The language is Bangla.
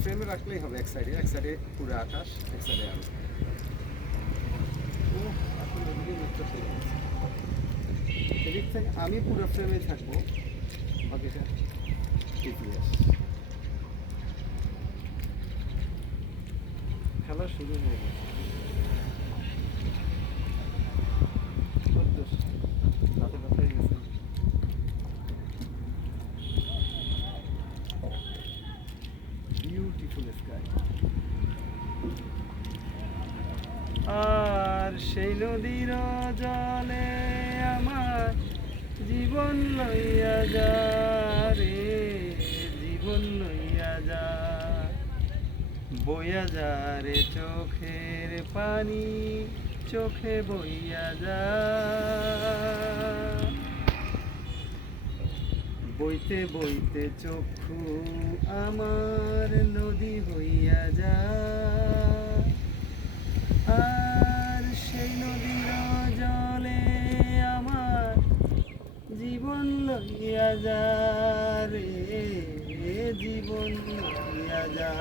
ফ্রেমে রাখলেই হবে, এক সাইডে পুরো আকাশ, এক সাইডে আমি। ও আসলে এদিকে মিক্সচার তৈরি হচ্ছে। এদিক থেকে আমি পুরো ফ্রেমে থাকবো, বাকিটা ইতিহাস। খেলা শুরু হয়ে গেছে। রাতে কথা হয়ে গেছে। Beautiful sky. আর সেই নদীর জলে আমার জীবন লইয়া যা রে, জীবন লইয়া যা, বইয়া যা রে চোখের পানি, চোখে বইয়া যা, বইতে বইতে চক্ষু আমার নদী হইয়া যা। আর সেই নদীর জলে আমার জীবন লইয়া যা রে, জীবন লইয়া যা।